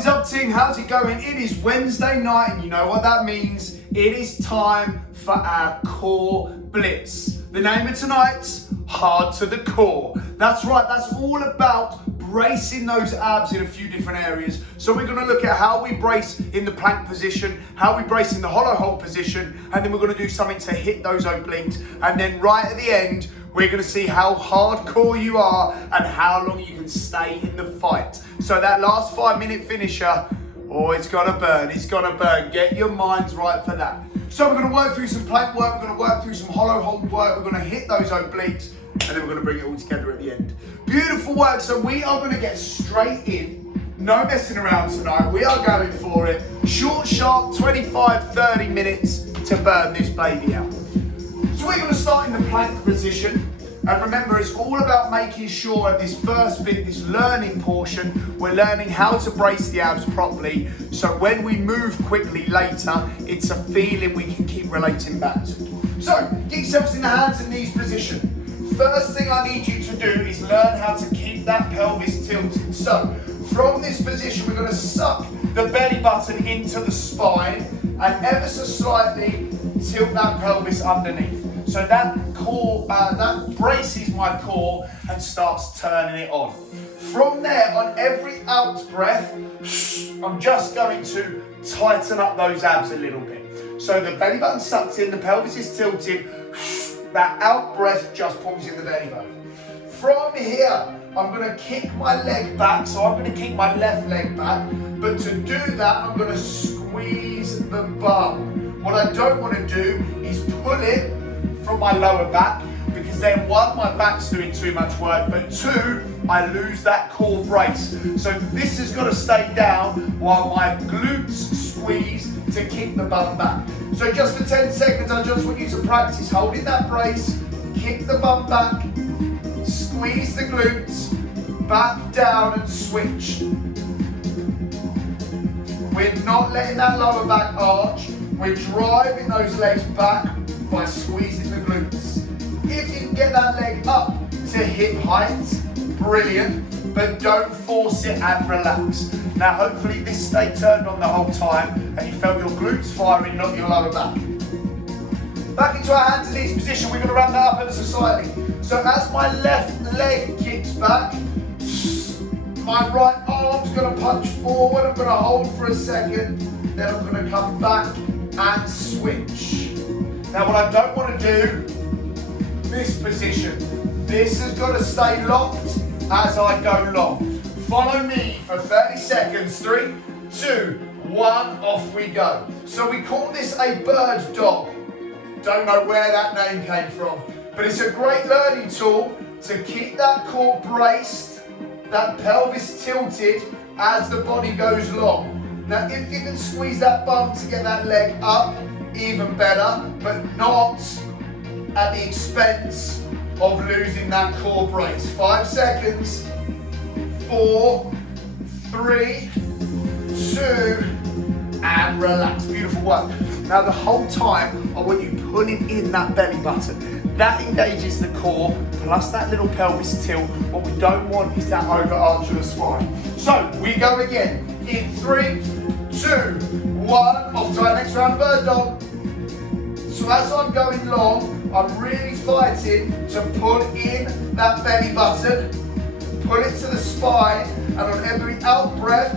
is up, team? How's it going? It is Wednesday night, and you know what that means. It is time for our core blitz. The name of tonight's Hard to the Core. That's right, that's all about bracing those abs in a few different areas. So we're gonna look at how we brace in the plank position, how we brace in the hollow hold position, and then we're gonna do something to hit those obliques. And then right at the end, we're gonna see how hardcore you are and how long you can stay in the fight. So that last 5-minute finisher, oh, it's gonna burn, it's gonna burn. Get your minds right for that. So we're gonna work through some plank work, we're gonna work through some hollow hold work, we're gonna hit those obliques, and then we're gonna bring it all together at the end. Beautiful work, so we are gonna get straight in. No messing around tonight, we are going for it. Short, sharp, 25-30 minutes to burn this baby out. So we're gonna start in the plank position. And remember, it's all about making sure at this first bit, this learning portion, we're learning how to brace the abs properly. So when we move quickly later, it's a feeling we can keep relating back to. So get yourselves in the hands and knees position. First thing I need you to do is learn how to keep that pelvis tilted. So from this position, we're gonna suck the belly button into the spine and ever so slightly tilt that pelvis underneath. So that core, that braces my core and starts turning it on. From there, on every out breath, I'm just going to tighten up those abs a little bit. So the belly button sucked in, the pelvis is tilted, that out breath just pulls in the belly button. From here, I'm gonna kick my leg back, so I'm gonna kick my left leg back, but to do that, I'm gonna squeeze the bum. What I don't wanna do is pull it from my lower back, because then one, my back's doing too much work, but two, I lose that core brace. So this has got to stay down while my glutes squeeze to kick the bum back. So just for 10 seconds, I just want you to practice holding that brace, kick the bum back, squeeze the glutes, back down and switch. We're not letting that lower back arch, we're driving those legs back by squeezing the glutes. If you can get that leg up to hip height, brilliant, but don't force it and relax. Now hopefully this stayed turned on the whole time and you felt your glutes firing, not your lower back. Back into our hands and knees position, we're gonna run that up ever so slightly. So as my left leg kicks back, my right arm's gonna punch forward, I'm gonna hold for a second, then I'm gonna come back and switch. Now what I don't want to do, this position, this has got to stay locked as I go long. Follow me for 30 seconds, 3, 2, 1, off we go. So we call this a bird dog. Don't know where that name came from, but it's a great learning tool to keep that core braced, that pelvis tilted as the body goes long. Now if you can squeeze that bum to get that leg up, even better, but not at the expense of losing that core brace. 5 seconds, 4, 3, 2, and relax. Beautiful work. Now the whole time, I want you pulling in that belly button. That engages the core, plus that little pelvis tilt. What we don't want is that overarch of the spine. So we go again, in 3, 2, 1, off to our next round of bird dog. So as I'm going long, I'm really fighting to pull in that belly button, pull it to the spine, and on every out breath,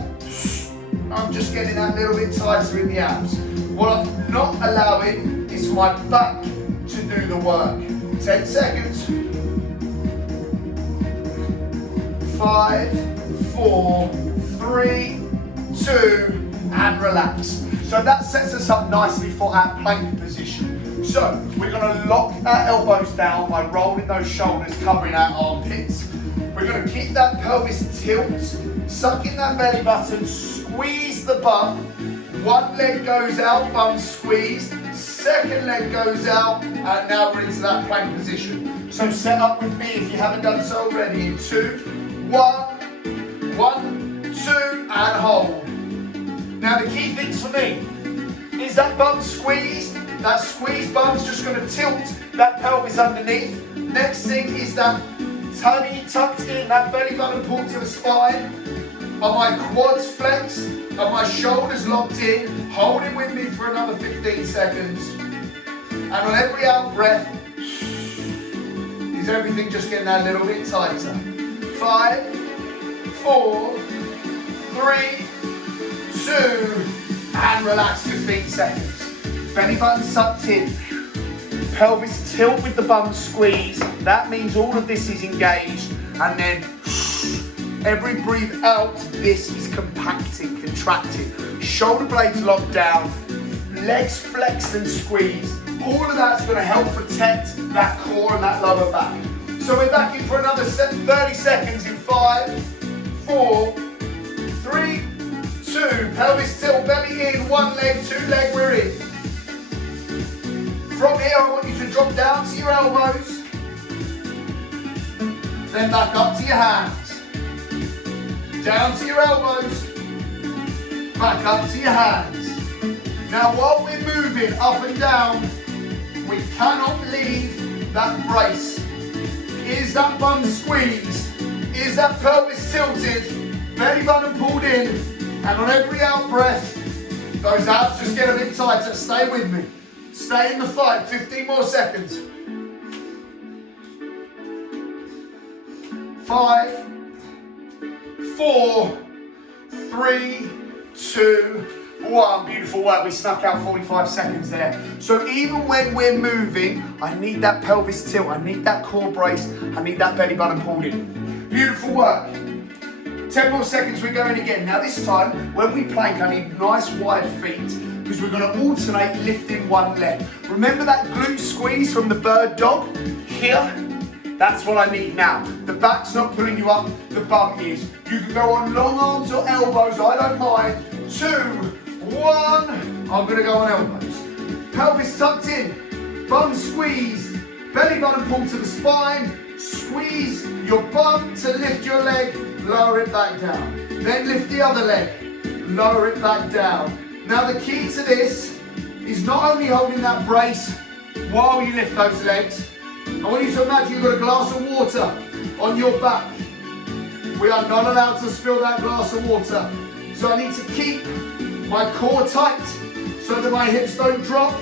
I'm just getting that little bit tighter in the abs. What I'm not allowing is for my back to do the work. 10 seconds. 5, 4, 3, 2, and relax. So that sets us up nicely for our plank position. So we're gonna lock our elbows down by rolling those shoulders, covering our armpits. We're gonna keep that pelvis tilt, suck in that belly button, squeeze the bum. One leg goes out, bum squeezed. Second leg goes out, and now we're into that plank position. So set up with me if you haven't done so already. In 2, 1, 1, 2, and hold. Now the key things for me is that bum squeezed. That squeezed bum's just going to tilt that pelvis underneath. Next thing is that tummy tucked in, that belly button pulled to the spine. Are my quads flexed? Are my shoulders locked in? Hold it with me for another 15 seconds. And on every out breath, is everything just getting that little bit tighter? 5, 4, 3, 2, and relax 15 seconds. Belly button sucked in. Pelvis tilt with the bum squeeze. That means all of this is engaged. And then every breathe out, this is compacting, contracting. Shoulder blades locked down, legs flexed and squeezed. All of that's going to help protect that core and that lower back. So we're back in for another 30 seconds in 5, 4, 3, 2. Pelvis tilt, belly in, 1 leg, 2 leg, we're in. From here, I want you to drop down to your elbows, then back up to your hands. Down to your elbows, back up to your hands. Now while we're moving up and down, we cannot leave that brace. Is that bum squeezed? Is that pelvis tilted? Belly button pulled in, and on every out breath, those abs just get a bit tighter. Stay with me. Stay in the fight, 15 more seconds. 5, 4, 3, 2, 1. Beautiful work. We snuck out 45 seconds there. So even when we're moving, I need that pelvis tilt. I need that core brace. I need that belly button pulled in. Beautiful work. 10 more seconds, we're going again. Now this time, when we plank, I need nice wide feet, because we're going to alternate lifting one leg. Remember that glute squeeze from the bird dog? Here, that's what I need now. The back's not pulling you up, the bum is. You can go on long arms or elbows, I don't mind. 2, 1, I'm going to go on elbows. Pelvis tucked in, bum squeezed, belly button pulled to the spine, squeeze your bum to lift your leg, lower it back down. Then lift the other leg, lower it back down. Now the key to this is not only holding that brace while you lift those legs. I want you to imagine you've got a glass of water on your back. We are not allowed to spill that glass of water. So I need to keep my core tight so that my hips don't drop,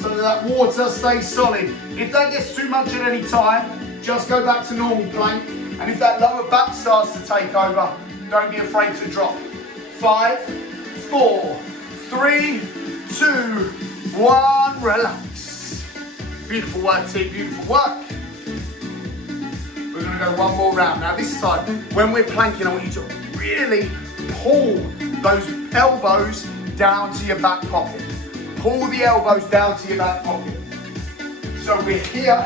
so that water stays solid. If that gets too much at any time, just go back to normal plank. And if that lower back starts to take over, don't be afraid to drop. 5, 4, 3, 2, 1, relax. Beautiful work, team, beautiful work. We're going to go one more round. Now this time, when we're planking, I want you to really pull those elbows down to your back pocket. Pull the elbows down to your back pocket. So we're here,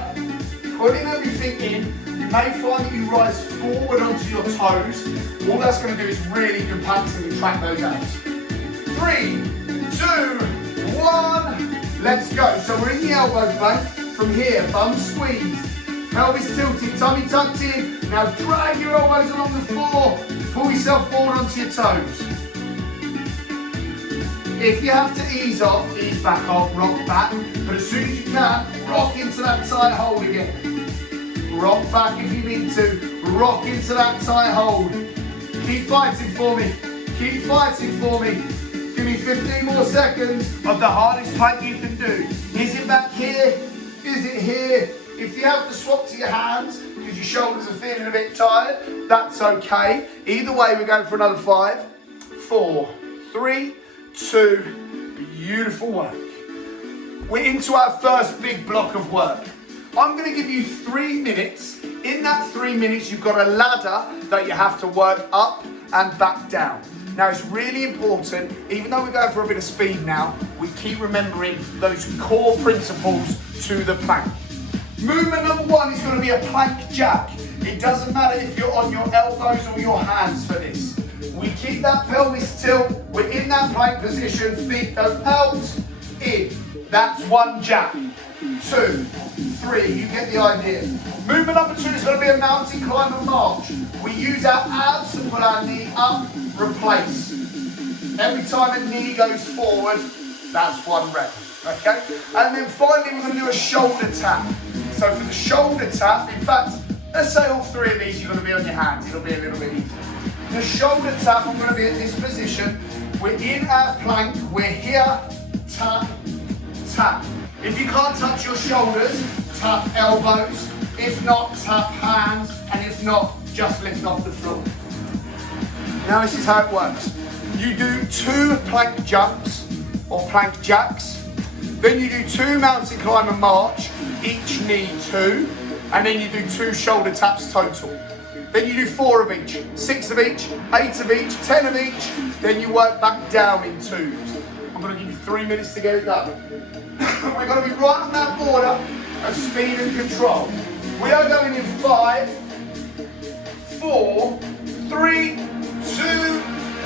putting everything in. You may find that you rise forward onto your toes. All that's going to do is really compact and contract those abs. 3, 2, 1, let's go. So we're in the elbow plank. From here, bum squeezed, pelvis tilted, tummy tucked in. Now drag your elbows along the floor. Pull yourself forward onto your toes. If you have to ease off, ease back off, rock back. But as soon as you can, rock into that tight hold again. Rock back if you need to. Rock into that tight hold. Keep fighting for me. Keep fighting for me. Give me 15 more seconds of the hardest plank you can do. Is it back here? Is it here? If you have to swap to your hands because your shoulders are feeling a bit tired, that's okay. Either way, we're going for another 5, 4, 3, 2, beautiful work. We're into our first big block of work. I'm going to give you 3 minutes. In that 3 minutes, you've got a ladder that you have to work up and back down. Now, it's really important, even though we're going for a bit of speed now, we keep remembering those core principles to the plank. Movement number 1 is going to be a plank jack. It doesn't matter if you're on your elbows or your hands for this. We keep that pelvis tilt. We're in that plank position. Feet go out, in. That's 1 jack. 2, 3, you get the idea. Movement number 2 is going to be a mountain climber march. We use our abs to put our knee up, replace. Every time a knee goes forward, that's 1 rep, okay? And then finally we're going to do a shoulder tap. So for the shoulder tap, in fact, Let's say all three of these you're going to be on your hands. It'll be a little bit easier. The shoulder tap, I'm going to be in this position. We're in our plank. We're here. Tap, tap. If you can't touch your shoulders, tap elbows. If not, tap hands. And if not, just lift off the floor. Now this is how it works. You do 2 plank jumps or plank jacks. Then you do 2 mountain climb and march, each knee 2. And then you do 2 shoulder taps total. Then you do 4 of each, 6 of each, 8 of each, 10 of each. Then you work back down in 2s. I'm going to give you 3 minutes to get it done. We're going to be right on that border of speed and control. We are going in 5, 4, 3, 2,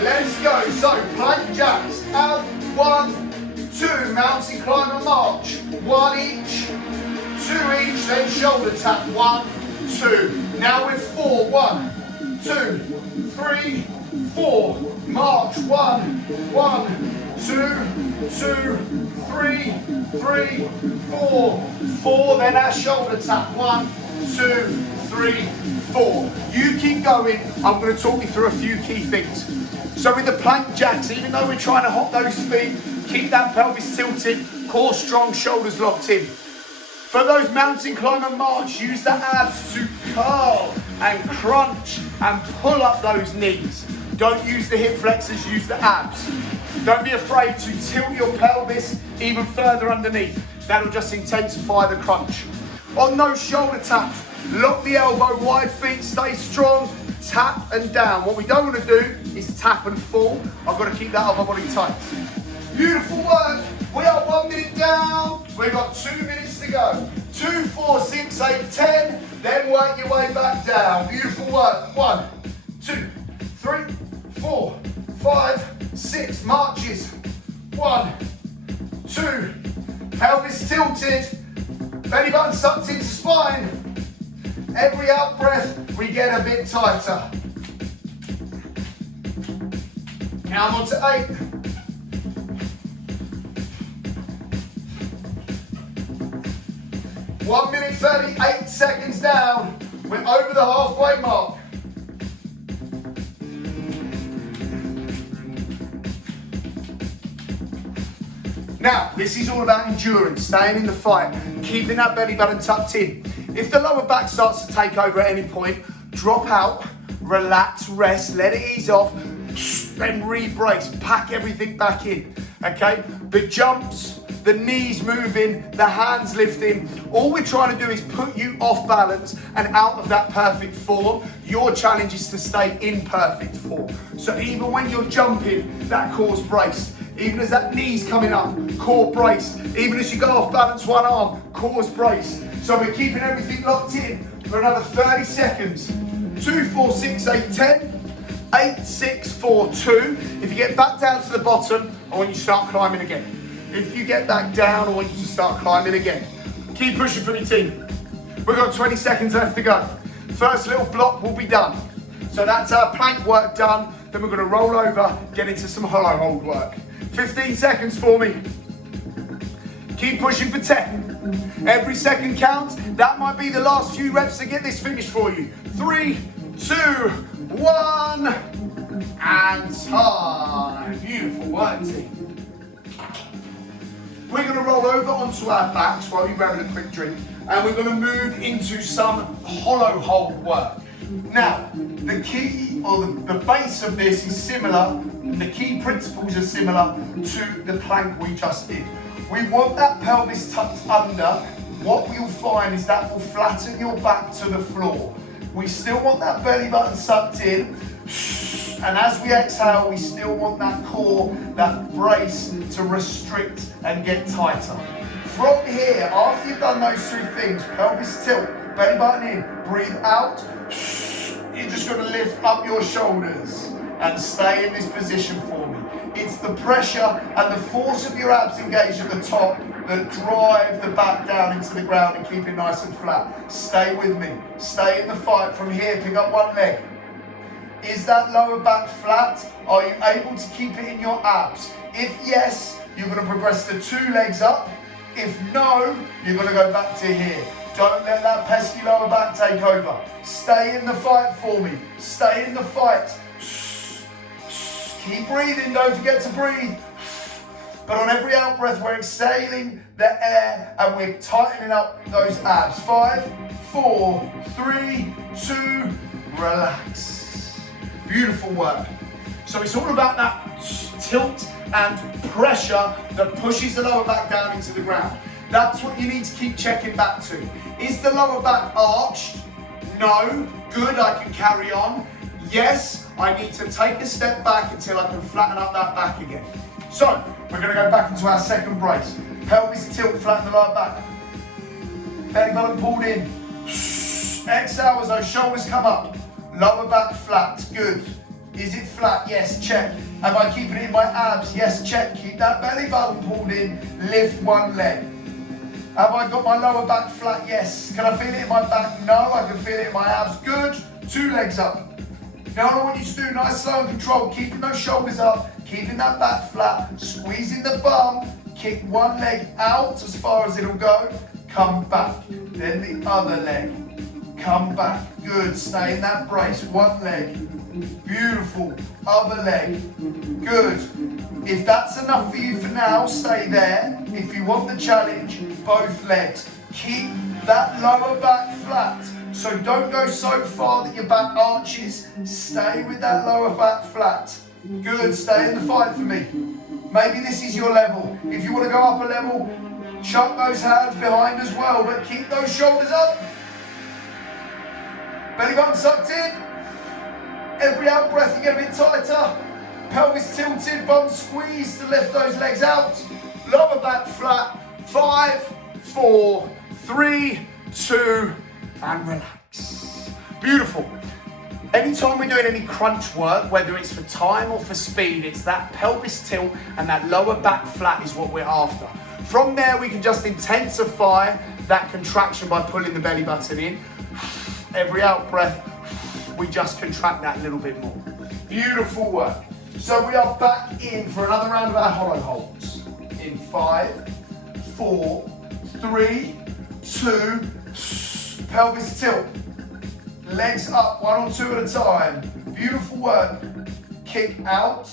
let's go. So plank jacks, out, 1, 2, mountain climb and march, 1 each, 2 each, then shoulder tap, 1, 2. Now we're 4, 1, 2, 3, 4, march, 1, 1, 2, 3, 4, 4, then our shoulder tap, 1, 2, 3, 4. You keep going, I'm going to talk you through a few key things. So with the plank jacks, even though we're trying to hop those feet, keep that pelvis tilted, core strong, shoulders locked in. For those mountain climb and march, use the abs to curl and crunch and pull up those knees. Don't use the hip flexors, use the abs. Don't be afraid to tilt your pelvis even further underneath. That'll just intensify the crunch. On those shoulder taps, lock the elbow, wide feet, stay strong, tap and down. What we don't want to do is tap and fall. I've got to keep that upper body tight. Beautiful work. We are 1 minute down. We've got 2 minutes to go. 2, 4, 6, 8, 10. Then work your way back down. Beautiful work. 1, 2, 3, 4, 5, 6. Marches. 1, 2. Pelvis tilted. Belly button sucked into spine. Every out breath, we get a bit tighter. Now I'm on to 8. 1 minute 38 seconds down. We're over the halfway mark. Now, this is all about endurance, staying in the fight, keeping that belly button tucked in. If the lower back starts to take over at any point, drop out, relax, rest, let it ease off, then re-brace, pack everything back in, okay? The jumps, the knees moving, the hands lifting, all we're trying to do is put you off balance and out of that perfect form. Your challenge is to stay in perfect form. So even when you're jumping, that core's braced. Even as that knee's coming up, core braced. Even as you go off balance one arm, core's braced. So we're keeping everything locked in for another 30 seconds. 2, 4, 6, 8, 10. 8, 6, 4, 2. If you get back down to the bottom, I want you to start climbing again. If you get back down, I want you to start climbing again. Keep pushing for your team. We've got 20 seconds left to go. First little block will be done. So that's our plank work done. Then we're going to roll over, get into some hollow hold work. 15 seconds for me. Keep pushing for 10. Every second counts. That might be the last few reps to get this finished for you. 3, 2, 1, and time. Beautiful work, team. We're going to roll over onto our backs while you're having a quick drink, and we're going to move into some hollow hold work. Now, the key or the base of this is similar, the key principles are similar to the plank we just did. We want that pelvis tucked under. What we'll find is that will flatten your back to the floor. We still want that belly button sucked in. And as we exhale, we still want that core, that brace to restrict and get tighter. From here, after you've done those 2 things, pelvis tilt, belly button in, breathe out. You're just going to lift up your shoulders and stay in this position for me. It's the pressure and the force of your abs engaged at the top that drive the back down into the ground and keep it nice and flat. Stay with me. Stay in the fight. From here, pick up one leg. Is that lower back flat? Are you able to keep it in your abs? If yes, you're going to progress the 2 legs up. If no, you're going to go back to here. Don't let that pesky lower back take over. Stay in the fight for me. Stay in the fight. Keep breathing, don't forget to breathe. But on every out breath, we're exhaling the air and we're tightening up those abs. 5, 4, 3, 2, relax. Beautiful work. So it's all about that tilt and pressure that pushes the lower back down into the ground. That's what you need to keep checking back to. Is the lower back arched? No. Good, I can carry on. Yes, I need to take a step back until I can flatten up that back again. So, we're going to go back into our second brace. Pelvis tilt, flatten the lower back. Belly button pulled in. Exhale as those shoulders come up. Lower back flat, good. Is it flat? Yes, check. Am I keeping it in my abs? Yes, check. Keep that belly button pulled in. Lift one leg. Have I got my lower back flat? Yes. Can I feel it in my back? No, I can feel it in my abs. Good. 2 legs up. Now I want you to do nice, slow and controlled, keeping those shoulders up, keeping that back flat, squeezing the bum, kick one leg out as far as it'll go, come back, then the other leg, come back, good, stay in that brace, one leg, beautiful, other leg, good. If that's enough for you for now, stay there. If you want the challenge, both legs, keep that lower back flat. So don't go so far that your back arches. Stay with that lower back flat. Good, stay in the fight for me. Maybe this is your level. If you want to go up a level, chuck those hands behind as well, but keep those shoulders up. Belly button sucked in. Every out breath you get a bit tighter. Pelvis tilted, bum squeezed to lift those legs out. Lower back flat. 5, 4, 3, 2, and relax. Beautiful. Anytime we're doing any crunch work, whether it's for time or for speed, it's that pelvis tilt and that lower back flat is what we're after. From there, we can just intensify that contraction by pulling the belly button in. Every out breath, we just contract that a little bit more. Beautiful work. So we are back in for another round of our hollow holds. In 5, 4, 3, 2, pelvis tilt, legs up, 1 or 2 at a time. Beautiful work. Kick out,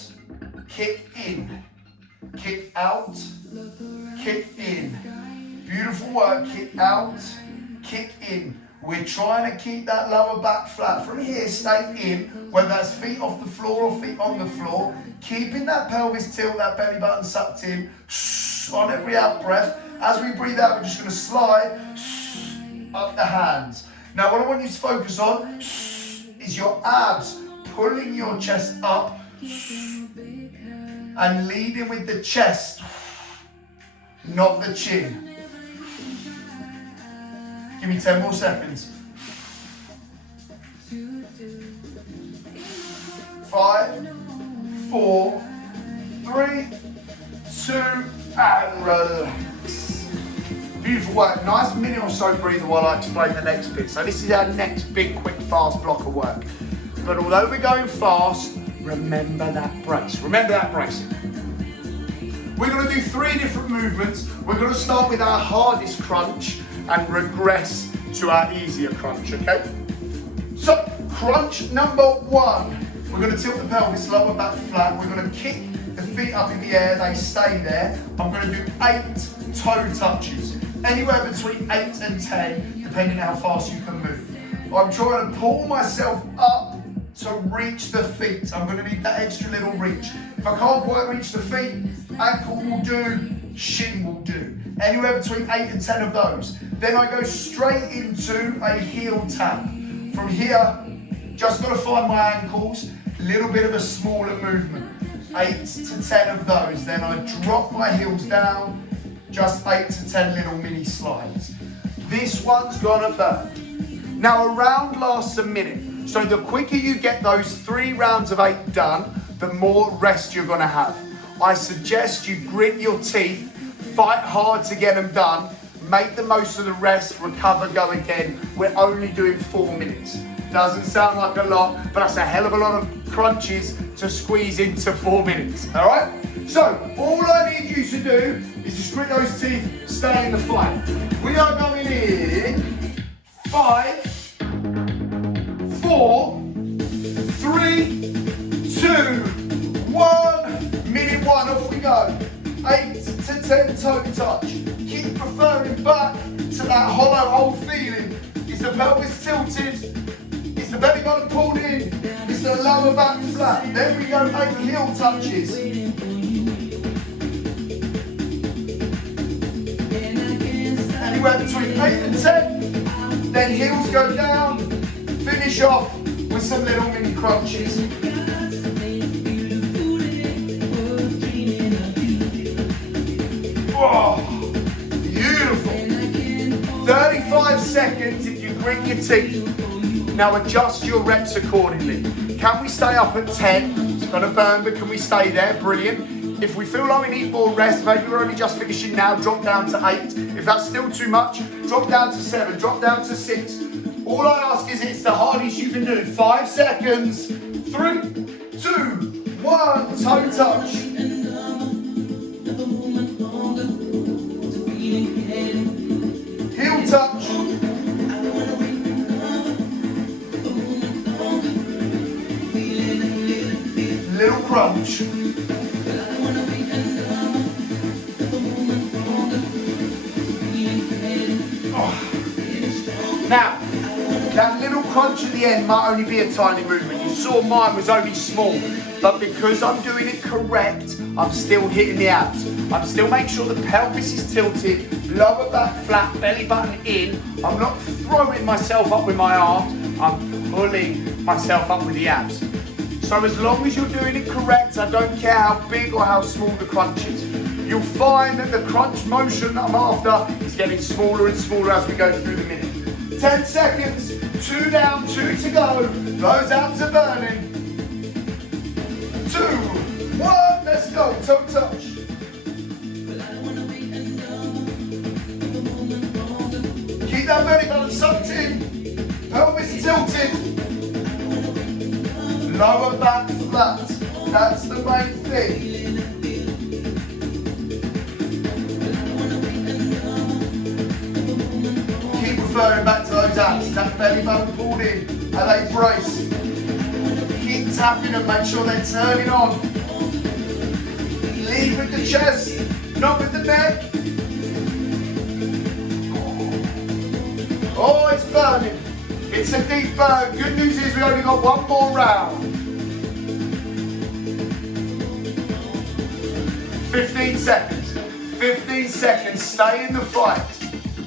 kick in, kick out, kick in. Beautiful work. Kick out, kick in. We're trying to keep that lower back flat. From here, stay in, whether that's feet off the floor or feet on the floor. Keeping that pelvis tilt, that belly button sucked in on every out breath. As we breathe out, we're just going to slide up the hands. Now what I want you to focus on is your abs, pulling your chest up and leading with the chest, not the chin. Give me 10 more seconds. 5, 4, 3, 2, and relax. Beautiful work. Nice minute or so breather while I explain the next bit. So this is our next big, quick, fast block of work. But although we're going fast, remember that brace. Remember that brace. We're going to do 3 different movements. We're going to start with our hardest crunch and regress to our easier crunch, okay? So, crunch number 1. We're going to tilt the pelvis, lower back flat. We're going to kick the feet up in the air, they stay there. I'm going to do 8 toe touches. Anywhere between 8 and 10, depending how fast you can move. I'm trying to pull myself up to reach the feet. I'm going to need that extra little reach. If I can't quite reach the feet, ankle will do, shin will do. Anywhere between 8 and 10 of those. Then I go straight into a heel tap. From here, just got to find my ankles, a little bit of a smaller movement. 8 to 10 of those. Then I drop my heels down, just 8 to 10 little mini slides. This one's gonna burn. Now a round lasts a minute, so the quicker you get those 3 rounds of 8 done, the more rest you're gonna have. I suggest you grit your teeth, fight hard to get them done, make the most of the rest, recover, go again. We're only doing 4 minutes. Doesn't sound like a lot, but that's a hell of a lot of crunches to squeeze into 4 minutes, all right? So, all I need you to do is just grit those teeth, stay in the fight. We are going in 5, 4, 3, 2, 1. Minute 1, off we go. 8 to 10 toe touch. Keep referring back to that hollow hold feeling. Is the pelvis tilted? Is the belly button pulled in? Is the lower back flat? Then we go 8 heel touches. Anywhere between 8 and 10. Then heels go down. Finish off with some little mini crunches. Oh, beautiful. 35 seconds if you grit your teeth. Now adjust your reps accordingly. Can we stay up at 10? It's gonna burn, but can we stay there? Brilliant. If we feel like we need more rest, maybe we're only just finishing now, drop down to 8. If that's still too much, drop down to 7, drop down to 6. All I ask is it's the hardest you can do. 5 seconds. 3, 2, 1, toe touch. Heel touch. Little crunch. Oh. Now, that little crunch at the end might only be a tiny movement. You saw mine was only small, but because I'm doing it correct, I'm still hitting the abs. I'm still making sure the pelvis is tilted, lower back flat, belly button in. I'm not throwing myself up with my arms, I'm pulling myself up with the abs. So as long as you're doing it correct, I don't care how big or how small the crunch is. You'll find that the crunch motion that I'm after is getting smaller and smaller as we go through the minute. 10 seconds, 2 down, 2 to go. Those abs are burning. 2, 1, let's go, toe touch. Keep that belly button sucked in, pelvis tilted. Lower back flat, that's the main thing. Keep referring back to those abs, that belly button pulled in, are they braced? Keep tapping them, make sure they're turning on. Lead with the chest, not with the neck. Oh, it's burning. It's a deep burn. Good news is we only got one more round. 15 seconds. 15 seconds. Stay in the fight.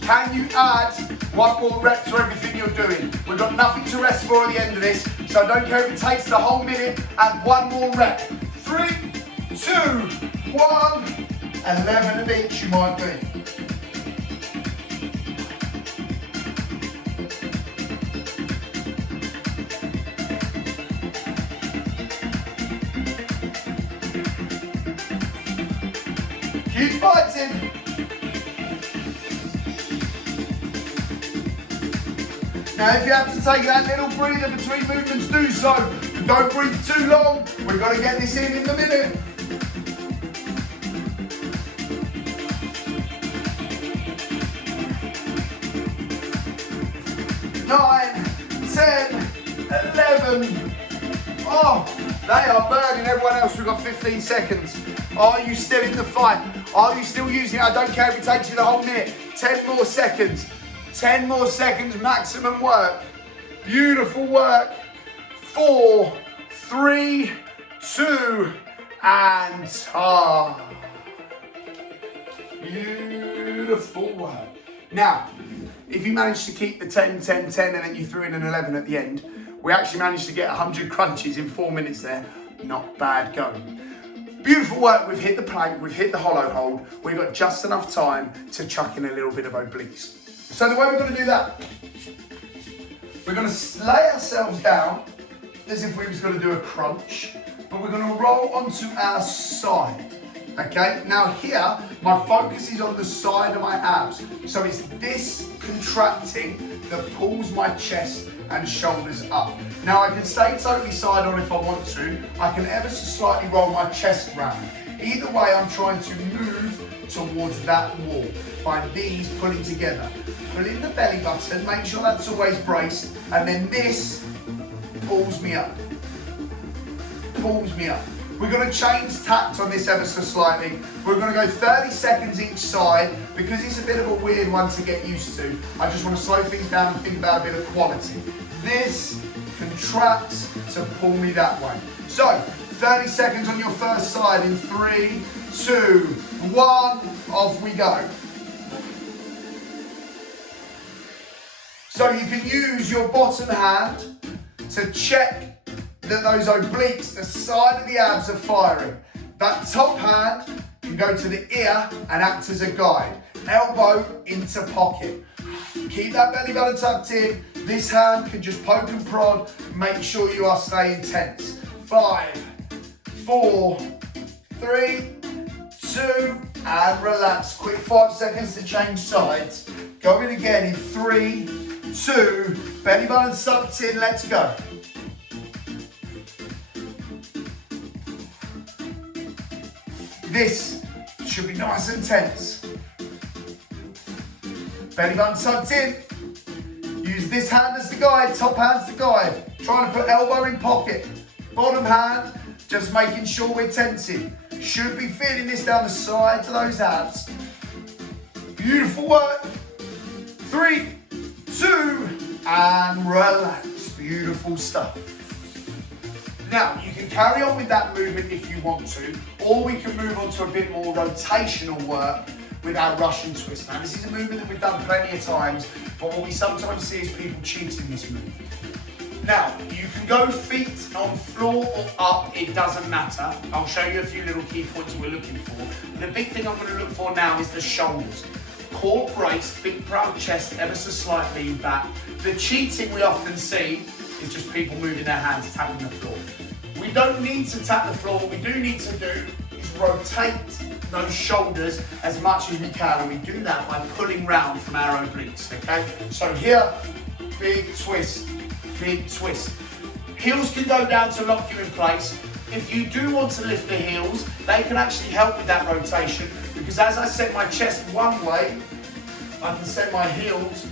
Can you add one more rep to everything you're doing? We've got nothing to rest for at the end of this, so I don't care if it takes the whole minute. Add one more rep. 3, 2, 1. 11 of each you might be. Keep fighting. Now if you have to take that little breather between movements, do so. Don't breathe too long. We've got to get this in the minute. 9, 10, 11. Oh, they are burning. Everyone else, we've got 15 seconds. Are you still in the fight? Are you still using it? I don't care if it takes you the whole minute. 10 more seconds. 10 more seconds, maximum work. Beautiful work. 4, 3, 2, and beautiful work. Now, if you manage to keep the 10, 10, 10, and then you threw in an 11 at the end, we actually managed to get 100 crunches in 4 minutes there. Not bad going. Beautiful work. We've hit the plank, we've hit the hollow hold. We've got just enough time to chuck in a little bit of obliques. So the way we're going to do that, we're going to lay ourselves down as if we was going to do a crunch, but we're going to roll onto our side. Okay, now here, my focus is on the side of my abs. So it's this contracting that pulls my chest and shoulders up. Now I can stay totally side on if I want to. I can ever so slightly roll my chest round. Either way, I'm trying to move towards that wall by these pulling together. pull in the belly button, make sure that's always braced, and then this pulls me up. Pulls me up. We're going to change tact on this ever so slightly. We're going to go 30 seconds each side. Because it's a bit of a weird one to get used to, I just want to slow things down and think about a bit of quality. This contracts to pull me that way. So, 30 seconds on your first side in 3, 2, 1, off we go. So you can use your bottom hand to check that those obliques, the side of the abs, are firing. That top hand can go to the ear and act as a guide. Elbow into pocket. Keep that belly button tucked in. This hand can just poke and prod. Make sure you are staying tense. 5, 4, 3, 2, and relax. Quick 5 seconds to change sides. Go in again in 3, 2, belly button sucked in, let's go. This should be nice and tense. Belly button tucked in. Use this hand as the guide, top hand's the guide. Trying to put elbow in pocket. Bottom hand, just making sure we're tensing. Should be feeling this down the sides of those abs. Beautiful work. 3, 2, and relax. Beautiful stuff. Now, you can carry on with that movement if you want to, or we can move on to a bit more rotational work with our Russian twist. Now, this is a movement that we've done plenty of times, but what we sometimes see is people cheating this move. Now, you can go feet on floor or up, it doesn't matter. I'll show you a few little key points we're looking for. The big thing I'm going to look for now is the shoulders. Core braced, big proud chest, ever so slightly back. The cheating we often see is just people moving their hands, tapping the floor. We don't need to tap the floor. What we do need to do is rotate those shoulders as much as we can, and we do that by pulling round from our obliques, okay? So here, big twist, big twist. Heels can go down to lock you in place. If you do want to lift the heels, they can actually help with that rotation, because as I set my chest one way, I can set my heels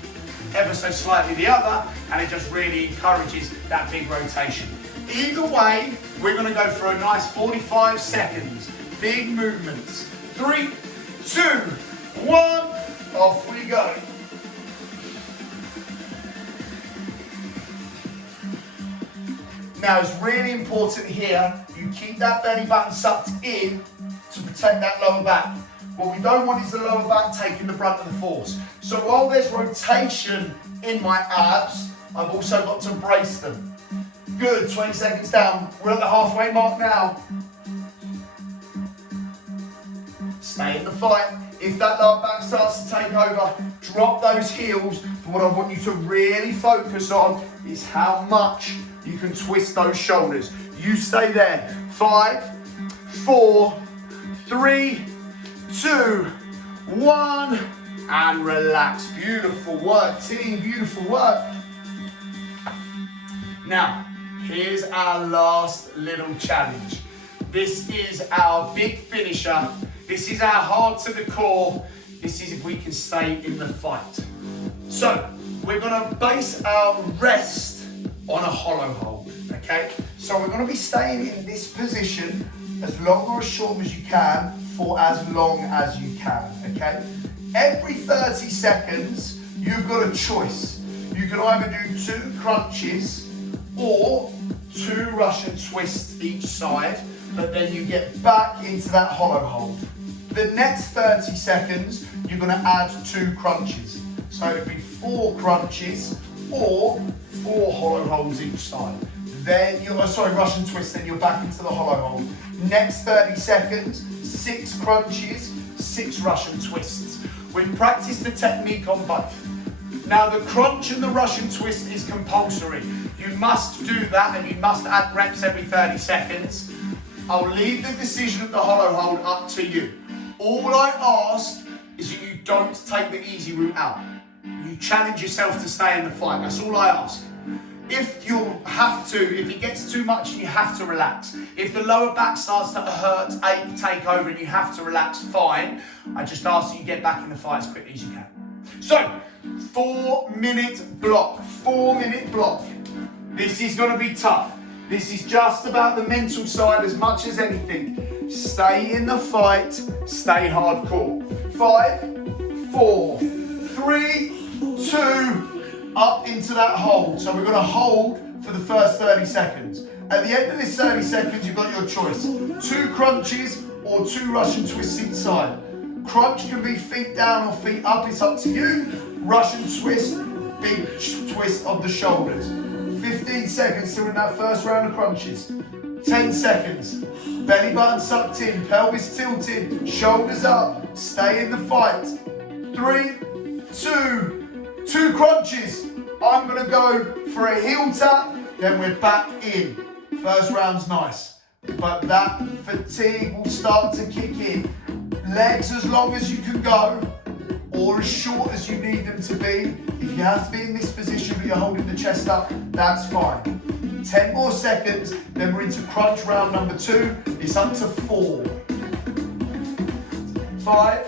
ever so slightly the other, and it just really encourages that big rotation. Either way, we're going to go for a nice 45 seconds. Big movements. 3, 2, 1, off we go. Now, it's really important here, you keep that belly button sucked in to protect that lower back. What we don't want is the lower back taking the brunt of the force. So while there's rotation in my abs, I've also got to brace them. Good, 20 seconds down. We're at the halfway mark now. Stay in the fight. If that lower back starts to take over, drop those heels. But what I want you to really focus on is how much you can twist those shoulders. You stay there. 5, 4, 3, 2, 1, and relax. Beautiful work, team, beautiful work. Now, here's our last little challenge. This is our big finisher. This is our hard to the core. This is if we can stay in the fight. So, we're gonna base our rest on a hollow hold, okay? So we're gonna be staying in this position as long or as short as you can for as long as you can, okay? Every 30 seconds, you've got a choice. You can either do 2 crunches or 2 Russian twists each side, but then you get back into that hollow hold. The next 30 seconds, you're gonna add 2 crunches. So it'd be 4 crunches or 4 hollow holds each side. Then Russian twists, then you're back into the hollow hold. Next 30 seconds, 6 crunches, 6 Russian twists. We've practiced the technique on both. Now the crunch and the Russian twist is compulsory. You must do that, and you must add reps every 30 seconds. I'll leave the decision of the hollow hold up to you. All I ask is that you don't take the easy route out. You challenge yourself to stay in the fight. That's all I ask. If it gets too much and you have to relax. If the lower back starts to hurt, ache, take over, and you have to relax, fine. I just ask that you get back in the fight as quickly as you can. So, 4-minute block, 4-minute block. This is gonna be tough. This is just about the mental side as much as anything. Stay in the fight, stay hardcore. 5, 4, 3, 2, up into that hold. So we're gonna hold for the first 30 seconds. At the end of this 30 seconds, you've got your choice. 2 crunches or 2 Russian twists each side. Crunch can be feet down or feet up, it's up to you. Russian twist, big twist of the shoulders. 15 seconds still in that first round of crunches. 10 seconds. Belly button sucked in, pelvis tilted, shoulders up. Stay in the fight. 3, 2 crunches. I'm gonna go for a heel tap, then we're back in. First round's nice, but that fatigue will start to kick in. Legs as long as you can go, or as short as you need them to be. If you have to be in this position but you're holding the chest up, that's fine. 10 more seconds, then we're into crunch round number 2. It's up to 4. 5,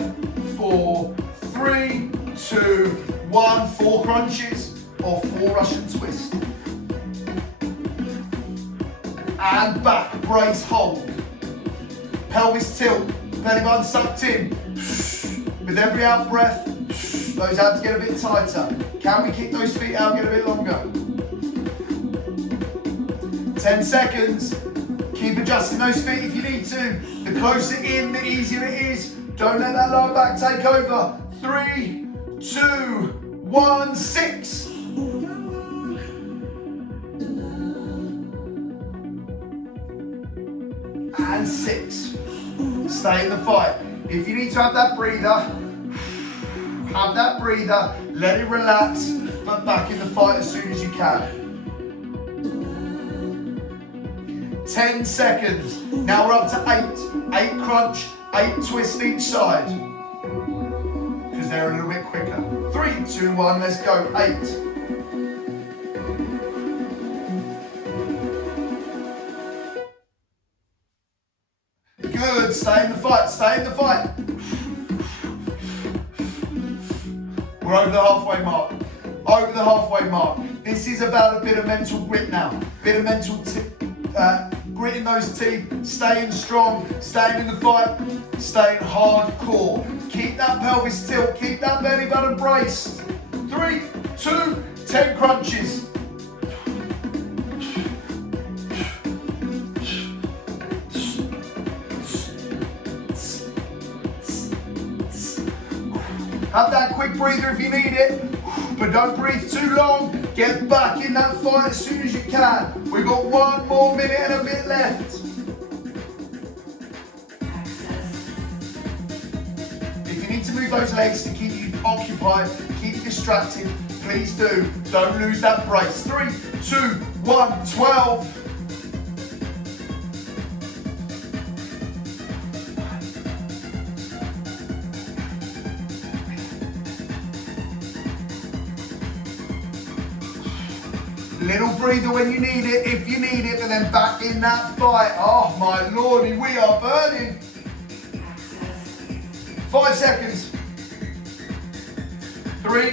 4, 3, 2, 1. 4 crunches or 4 Russian twists. And back, brace, hold. Pelvis tilt, belly button sucked in. With every out breath, those abs get a bit tighter. Can we kick those feet out and get a bit longer? 10 seconds. Keep adjusting those feet if you need to. The closer in, the easier it is. Don't let that lower back take over. 3, 2, 1, 6. And 6. Stay in the fight. If you need to have that breather, let it relax, but back in the fight as soon as you can. 10 seconds. Now we're up to 8. 8 crunch, 8 twist each side. Because they're a little bit quicker. 3, 2, 1, let's go. 8. Good, stay in the fight, stay in the fight. We're over the halfway mark. Over the halfway mark. This is about a bit of mental grit now. Bit of mental grit in those teeth. Staying strong, staying in the fight, staying hardcore. Keep that pelvis tilt, keep that belly button braced. 3, 2, 10 crunches. Have that quick breather if you need it, but don't breathe too long. Get back in that fight as soon as you can. We've got 1 more minute and a bit left. If you need to move those legs to keep you occupied, keep you distracted, please do. Don't lose that brace. 3, 2, 1, 12. Little breather when you need it, if you need it, but then back in that fight. Oh my lordy, we are burning. 5 seconds. 3,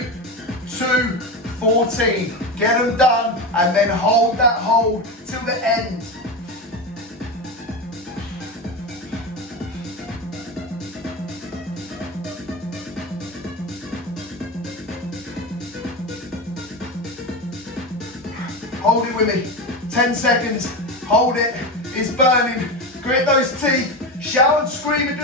2, 14. Get them done and then hold that hold till the end. Hold it with me. 10 seconds. Hold it. It's burning. Grit those teeth. Shout and scream and do